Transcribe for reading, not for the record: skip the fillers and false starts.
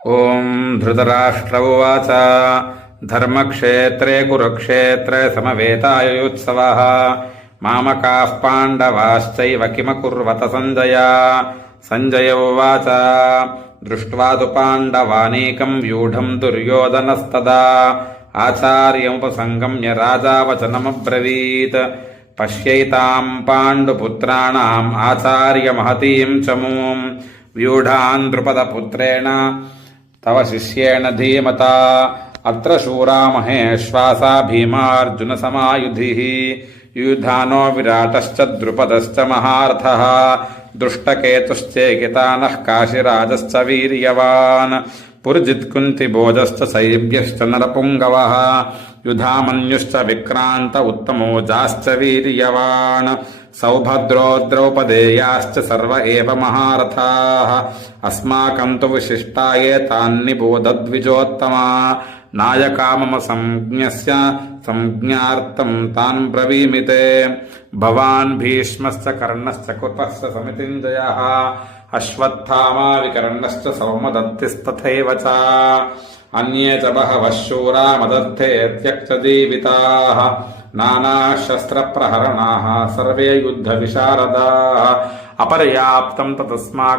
ఓం ధృతరాష్ట్ర ఉవాచ ధర్మక్షేత్రే కురుక్షేత్రే సమవేతాయుత్సవః మామకాః పాండవాశ్చైవ కిమకుర్వత సంజయ. సంజయ ఉవాచ దృష్ట్వా తు పాండవానేకం వ్యూఢం దుర్యోధనస్తదా ఆచార్యముపసంగమ్య రాజా వచనమబ్రవీత్. పశ్యైతాం పాండుపుత్రాణాం ఆచార్యమహతీం చమూం వ్యూఢాన్ ద్రుపదపుత్రేణ తవ శిష్యేణ ధీమతా. అత్ర శూరా మహేశ్వాసా భీమార్జున సమాయుధిః యూధానో విరాటశ్చ ద్రుపదశ్చ మహారథః దృష్టకేతుశ్చేకితానః కాశీరాజశ్చ వీర్యవాన్ పురుజిత్కుంతిభోజశ్చ శైబ్యశ్చ నరపుంగవః యుధామన్యుశ్చ విక్రాంత ఉత్తమోజాశ్చ వీర్యవాన్ సౌభద్రో ద్రౌపదేయాశ్చ సర్వ ఏవ మహారథాః అస్మాకం తు విశిష్టాయే తాన్నిబోధద్విజోత్తమా. నాయకా మమ సంజ్ఞస్య సంజ్ఞార్థం తాన్ బ్రవీమితే. భవాన్ భీష్మశ్చ కర్ణశ్చ కృపశ్చ సమితింజయః అశ్వత్థామా వికర్ణశ్చ సౌమదత్తిస్తథైవ చ అన్యే చ బహవః శూరా మదర్థే త్యక్తజీవితాః నానాశస్త్రప్రహరణాః సర్వే యుద్ధ విశారదాః అపర్యాప్తం తదస్మాకం